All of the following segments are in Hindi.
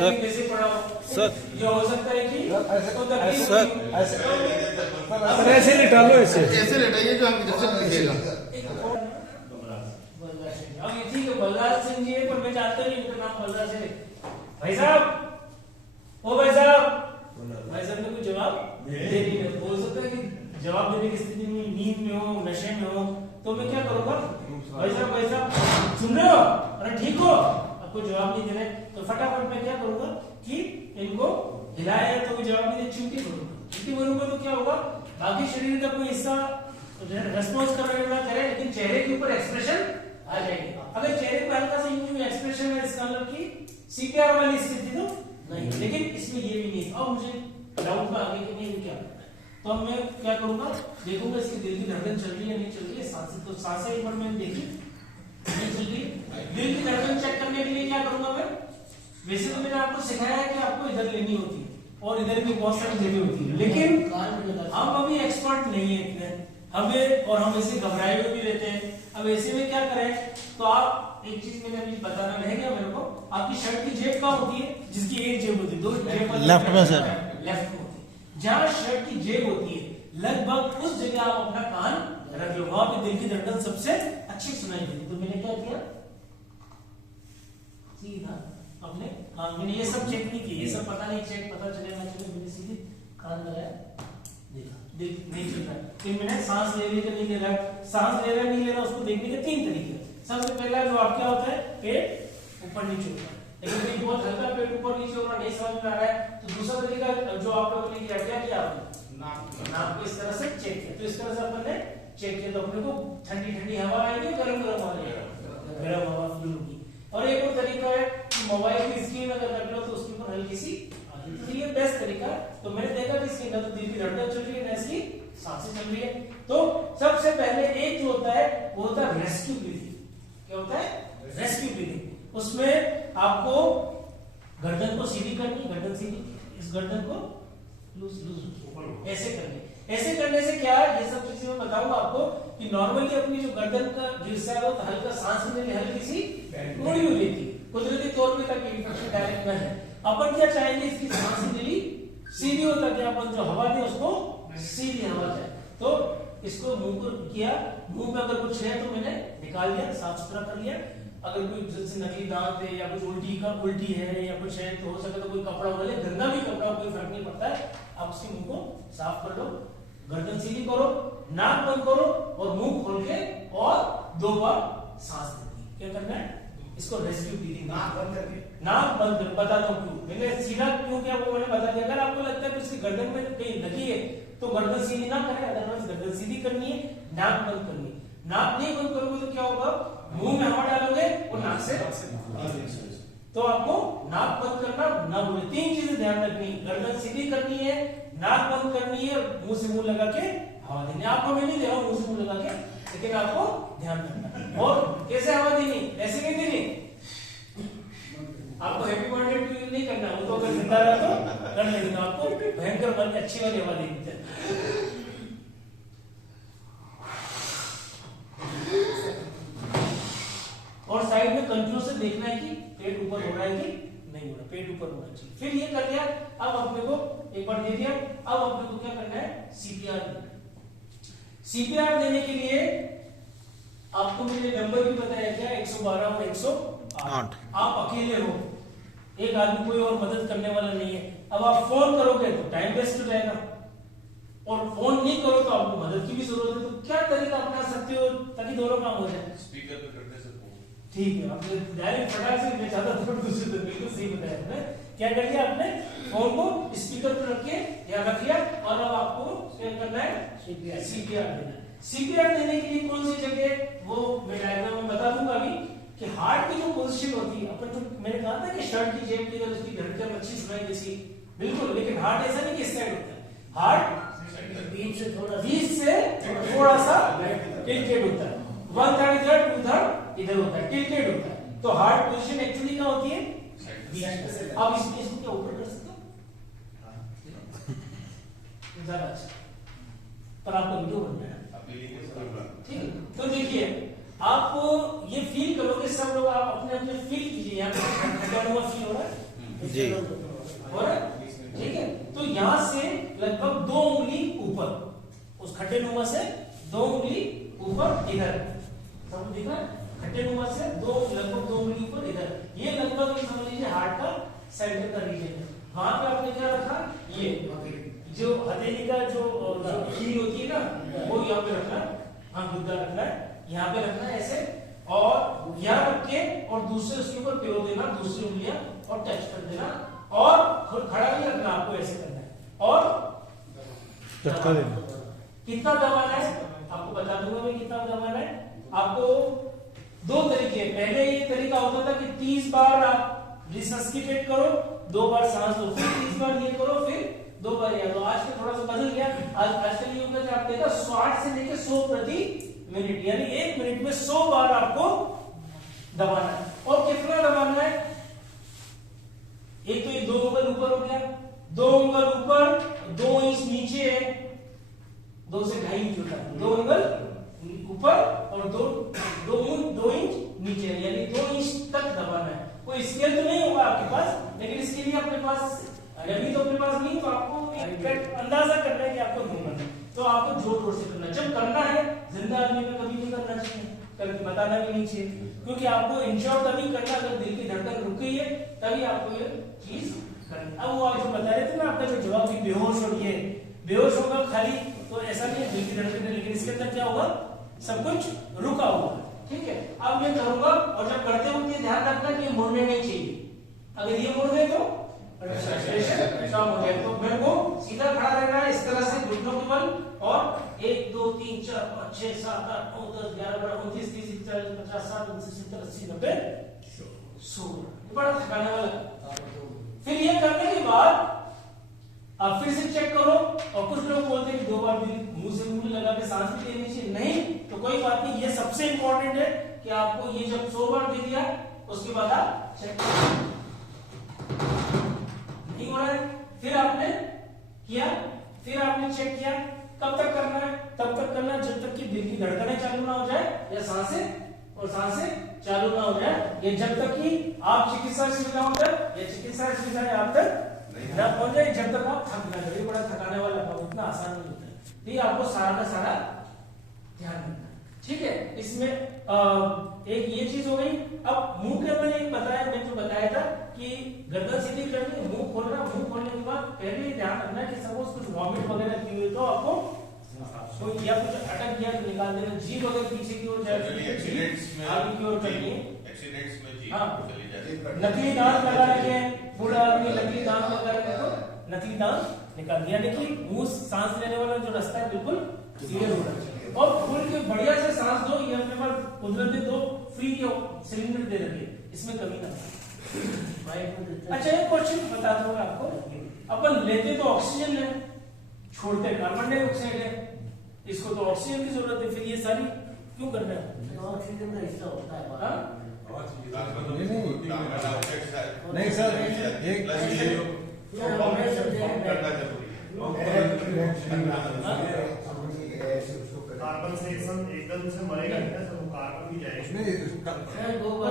सर कैसे पढ़ाओ सर, ये हो सकता है कि सर ऐसे लेटा लो, ऐसे लेटाइए जो हम इधर से लिखेगा। अब ये ठीक है, बलराज सिंह जी है, पर मैं जानता नहीं इनका नाम बलराज सिंह है। भाई साहब, ओ भाई साहब ने कोई जवाब दे नहीं रहे। बोल सकता है कि जवाब देने की स्थिति में नींद में हो, नशे में हो, तो मैं क्या करूंगा? भाई साहब सुन रहे हो? अरे ठीक हो? आपको जवाब नहीं दे रहे तो फटाफट मैं क्या करूंगा कि इनको हिलाया तो कोई जवाब नहीं दे, चींटी बोलूंगा तो क्या होगा? बाकी शरीर का कोई हिस्सा रेस्पॉन्स कर रहे ना करे, लेकिन चेहरे के ऊपर एक्सप्रेशन आ जाएगी। अगर चेहरे पे हल्का सा यूं एक्सप्रेशन है, इसका मतलब कि सीपीआर वाली स्थिति तो नहीं, लेकिन इसमें ये भी नहीं। अब मुझे डाउट में आ गया कि नहीं क्या करना है, तो अब मैं क्या करूंगा? देखूंगा इसकी दिल की धड़कन चल रही है नहीं चल रही है। सांसें तो सांसें एक बार मैंने देखी नहीं चल रही। दिल की धड़कन चेक करने के लिए क्या करूंगा मैं? वैसे तो मैंने आपको सिखाया है कि आपको इधर लेनी होती है और इधर भी बहुत सारी जगह होती है, लेकिन हम अभी एक्सपर्ट नहीं है इतने हमें, और हम ऐसे घबराए हुए भी रहते हैं। अब ऐसे में क्या करें? तो आप एक चीज मैंने अभी बताना रह गया मेरे को, आपकी शर्ट की जेब कहाँ होती है? जिसकी एक जेब होती है, दो जेब लेफ्ट में सर, लेफ्ट में होती है। जहां शर्ट की जेब होती है लगभग उस जगह आप अपना कान रख लो, वहां पे दिल की धड़कन सबसे अच्छी सुनाई देती। तो मैंने क्या किया? सीधा अपने कान, मैंने ये सब चेक नहीं किया, ये सब पता नहीं चेक पता चले ना चले, मैंने सीधे कान लगाया, देखा नहीं चल रहा है। फिर मैंने सांस ले रही नहीं ले रहा, सांस ले रहा नहीं ले रहा, उसको देखने के तीन तरीके। सबसे पहला जो क्या होता है, पेट ऊपर नीचे होता है, लेकिन बहुत हल्का पेट ऊपर नीचे होना नहीं समझ में आ रहा है, तो दूसरा तरीका जो आप लोगों ने क्या किया? आपने नाक को इस तरह से चेक किया। तो इस तरह से अपन ने चेक किया तो अपने को ठंडी ठंडी हवा आएगी, गरम गरम हवा आएगी, गरम हवा फील होगी। और एक और तरीका है कि मोबाइल की स्क्रीन अगर रख लो तो उसके ऊपर हल्की सी आती है, तो ये बेस्ट तरीका। तो मैंने देखा कि इसके अंदर तो दिल की धड़कन चल रही है ना इसकी सांसें चल रही है। तो सबसे पहले एक जो होता है वो होता है रेस्क्यू ब्रीथिंग। क्या होता है? Rescue breathing. उसमें आपको गर्दन को सीधी करनी, गर्दन सीधी, इस गर्दन को लूज ऐसे करनी। ऐसे करने से क्या है, ये सब चीजें मैं बताऊंगा आपको कि नॉर्मली अपनी जो गर्दन का जो हिस्सा है वो तो हल्का सांस लेने में हल्की सी मुड़ी हुई रहती है, कुदरती तौर पे ताकि इन्फेक्शन डायरेक्ट न है। अपन क्या चाहेंगे? इसकी सांस नली सीधी हो ताकि अपन जो हवा दे उसको सीधी हवा जाए। तो इसको मुंह को किया, मुंह में अगर कुछ है तो मैंने निकाल दिया, साफ सुथरा कर लिया। अगर कोई जैसे नकली दांत है या कुछ उल्टी है या कुछ है तो हो सके तो कोई कपड़ा उड़ा ले, गंदा भी कपड़ा, कोई फर्क नहीं पड़ता है। आप उसके मुंह को साफ कर लो, गर्दन सीधी करो, नाक बंद करो और मुंह खोल के और 2 बार सांस लेनी। क्या करना है? इसको रेस्क्यू ब्रीथिंग। नाक बंद करके, नाक बंद कर, बताता हूं क्यों। मैंने सीधा क्यों किया वो मैंने बता दिया। अगर आपको लगता है कि उसकी गर्दन में कहीं लगी है तो गर्दन सीधी ना करें, अदरवाइज गर्दन सीधी करनी है, नाक बंद करनी है। नाक नहीं बंद करोगे तो क्या होगा? मुंह में हवा डालोगे और नाक से तो आपको नाक बंद करना ना बोले। 3 चीजें ध्यान रखनी, गर्दन सीधी करनी है, नाक बंद करनी है, मुंह से मुंह लगा के हवा देनी। आपको मैं नहीं दे रहा हूं मुंह से मुंह लगा के, लेकिन आपको ध्यान रखना। और कैसे हवा देनी? ऐसे नहीं देनी। आपको हैप्पी बर्थडे टू यू नहीं करना, वो तो अगर जिंदा रहा तो कर लेना। आपको भयंकर वाली अच्छी वाली हवा देनी चाहिए। और साइड में कंट्रोल से देखना है कि पेट ऊपर हो रहा है कि नहीं हो रहा, पेट ऊपर होना चाहिए। फिर ये कर लिया, अब अपने को एक बार दे दिया, अब अपने को क्या करना है? सीपीआर देना। सीपीआर देने के लिए आपको मैंने नंबर भी बताया क्या? 112 और 108। आप अकेले हो, एक आदमी, कोई और मदद करने वाला नहीं है। अब आप फोन करोगे तो टाइम वेस्ट हो जाएगा, और फोन नहीं करो तो आपको मदद की भी जरूरत है। तो क्या तरीका अपना सकते हो ताकि दोनों काम हो जाए? स्पीकर पे करने से ठीक है, आपने डायरेक्ट फटाक से मैं चाहता था दूसरे दिन, बिल्कुल सही बताया आपने। क्या कर लिया आपने? फोन को स्पीकर पर रख के या रख लिया, और अब आपको क्या करना है? सीपीआर देना है। सीपीआर देने के लिए कौन सी जगह, वो मैं डायग्राम में बता दूंगा अभी कि हार्ट की जो पोजीशन होती है, अपन जो मैंने कहा था कि शर्ट की जेब की तरह उसकी धड़कन अच्छी सुनाई जैसी, बिल्कुल, लेकिन हार्ट ऐसा नहीं कि इस साइड होता है। हार्ट बीच से थोड़ा सा टिल्टेड होता है, 1/3 इधर 2/3 इधर होता है, टिल्टेड होता है। तो हार्ट पोजीशन एक्चुअली क्या होती है? आप इसको क्या ऊपर कर सकते हो? ज्यादा अच्छा, पर आपको वीडियो बनना है, ठीक है? तो देखिए, आप ये फील करोगे, सब लोग आप अपने अपने फील कीजिए। यहाँ पे फील हो रहा है, जी। और ठीक है, तो यहाँ से लगभग 2 उंगली ऊपर, उस खड्डे नुमा से 2 उंगली ऊपर इधर, सब दिख रहा है? खड्डे नुमा से लगभग 2 उंगली ऊपर इधर, ये लगभग समझ लीजिए हार्ट का सेंटर का रीजन है। वहां पे आपने क्या रखा, ये जो हथेली का जो कील होती है ना, वो यहाँ पे रखना है, हाँ गुद्दा रखना है, यहाँ पे रखना है ऐसे, और यहाँ रख के और दूसरे उसके ऊपर प्यो देना, दूसरी उंगलियां और टच कर देना, और खड़ा नहीं रखना, आपको ऐसे करना है और झटका देना। कितना दबाना है आपको बता दूंगा मैं, कितना दबाना है आपको। 2 तरीके, पहले ये तरीका होता था कि 30 बार आप रिसस्किटेट करो, 2 बार सांस लो, फिर 30 बार ये करो, फिर 2 बार ये लो। आजकल थोड़ा सा बदल गया, आजकल ये होता है आप देखा 60 से लेकर 100 प्रति मिनट, यानी 1 मिनट में 100 बार आपको दबाना है। और कितना दबाना है, एक तो ये 2 उंगल ऊपर हो गया, 2 उंगल ऊपर, 2 इंच नीचे है, 2 से 2.5 इंच होता है, 2 उंगल ऊपर और 2 इंच नीचे, यानी 2 इंच तक दबाना है। कोई स्केल तो नहीं होगा आपके पास, लेकिन इसके लिए अपने पास, अभी तो अपने पास नहीं, तो आपको अंदाजा करना है कि आपको घूमना है, तो आपको जोर जोर से करना है। जब करना है जिंदा आदमी में कभी नहीं करना चाहिए, कभी बताना भी नहीं चाहिए, क्योंकि आपको इंश्योर तभी करना अगर दिल की धड़कन रुक गई है, तभी आपको ये चीज करनी। अब वो आप जो बता रहे थे ना, आपका जो जवाब भी बेहोश हो, ये बेहोश होगा खाली, तो ऐसा नहीं है दिल की धड़कन, लेकिन इसके अंदर क्या होगा, सब कुछ रुका हुआ, ठीक है। अब मैं करूंगा, और जब करते वक्त ये ध्यान रखना कि ये मुड़ने नहीं चाहिए, अगर ये मुड़ गए तो स्टॉप हो गया। तो मेरे को सीधा खड़ा रहना है इस तरह से, घुटनों के बल, और 1 2 3 4 5 6 7 8 9 10 11 12 29 30 31 50 60 70 80 90 100, बड़ा थकाने वाला। फिर ये करने के बाद आप फिर से चेक करो, और कुछ लोग बोलते हैं कि 2 बार भी मुंह से मुंह लगा के सांस भी लेनी चाहिए, नहीं तो कोई बात नहीं। ये सबसे इंपॉर्टेंट है कि आपको ये जब 100 बार दे दिया, उसके बाद आप चेक करो, नहीं हो रहा है, फिर आपने किया, फिर आपने चेक किया। कब तक करना है, तब तक करना है जब तक कि दिल की धड़कनें चालू ना हो जाए, या सांसें चालू ना हो जाए, या जब तक कि आप चिकित्सा सुविधाओं तक, या चिकित्सा सुविधाएं आप तक ना पहुंच जाए, जब तक आप थक ना जाए। बड़ा थकाने वाला काम, इतना आसान नहीं होता है, ठीक है। आपको सारा का सारा ध्यान रखना है, ठीक है। इसमें एक ये चीज हो गई। अब मुंह के मैंने एक बताया, मैं जो बताया था कि गर्दन सीधी करनी, मुंह खोलना, मुंह खोलने के बाद पहले ही ध्यान रखना है कि सपोज कुछ वॉमिट वगैरह की हुई तो आपको कोई या कुछ अटक गया तो निकाल देना, जीभ अगर पीछे की ओर जाए, आगे की ओर करनी है, एक्सीडेंट्स में जीभ हाँ। चली जाती है। नकली दांत लगा रखे हैं, बूढ़ा आदमी नकली दांत लगा रखे तो नकली दांत निकाल दिया, यानी कि मुंह सांस लेने वाला जो रास्ता है बिल्कुल क्लियर होना चाहिए, और खुल के बढ़िया से सांस दो। ये अपने पास कुदरत ने 2 फ्री के सिलेंडर दे रखे, इसमें कमी ना। अच्छा एक क्वेश्चन बता दूंगा आपको, अपन लेते तो ऑक्सीजन है, छोड़ते कार्बन डाइऑक्साइड है, इसको तो ऑक्सीजन की जरूरत है, फिर ये सारी क्यों करना है? ऑक्सीजन का हिस्सा होता है, नहीं सर, एक कार्बन से एकदम से मरेगा नहीं ना, तो कार्बन भी जाएगा।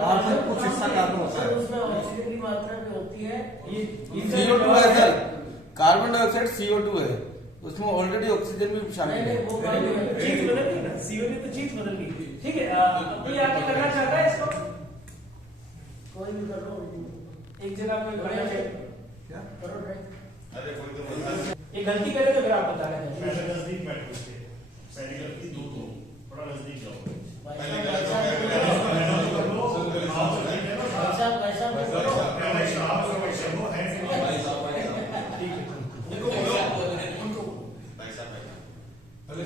कार्बन कुछ हिस्सा कार्बन होता है, उसमें ऑक्सीजन की मात्रा भी होती है। CO2 है सर, कार्बन डाइऑक्साइड CO2 है, उसमें ऑलरेडी ऑक्सीजन भी शामिल है। चीज बदल गई ना, CO ने तो चीज बदल गई, ठीक है। कोई आगे करना चाहता है इसको, कोई भी करो, एक जगह पे बढ़िया से करो ट्राई। अरे कोई तो बोलता है एक गलती करे तो फिर आप बता रहे हैं। पहले नजदीक बैठो उसके, सैनिक गलती दूर हो, थोड़ा नजदीक जाओ। पहले गलत हो गया,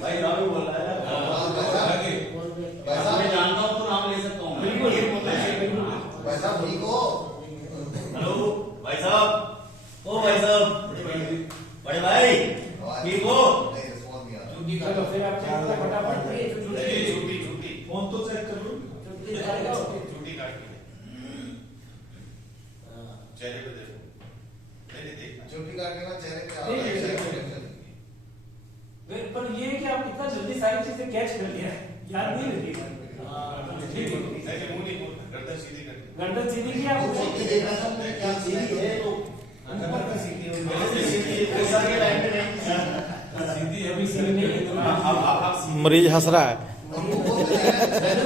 भाई राहुल बोल रहा है मैं जानता हूँ तो नाम ले सकता हूँ। बिल्कुल हेलो भाई साहब, ओ भाई साहब, बड़े भाई ठीक हो? चलो फिर आप चेक करो फटाफट। छुट्टी फोन तो चेक कर लो। छुट्टी काट के चेहरे पे देखो, नहीं देखना पर ये है कि आप इतना जल्दी सारी चीजें कैच कर लिया, याद नहीं लगेगा। ठीक है, मुंह नहीं खोलना। गर्दन सीधी करके गर्दन सीधी किया सीधी है तो अंदर का सीधी है पैसा के टाइम पे नहीं सीधी अभी सीधी नहीं है मरीज हंस रहा है मरीज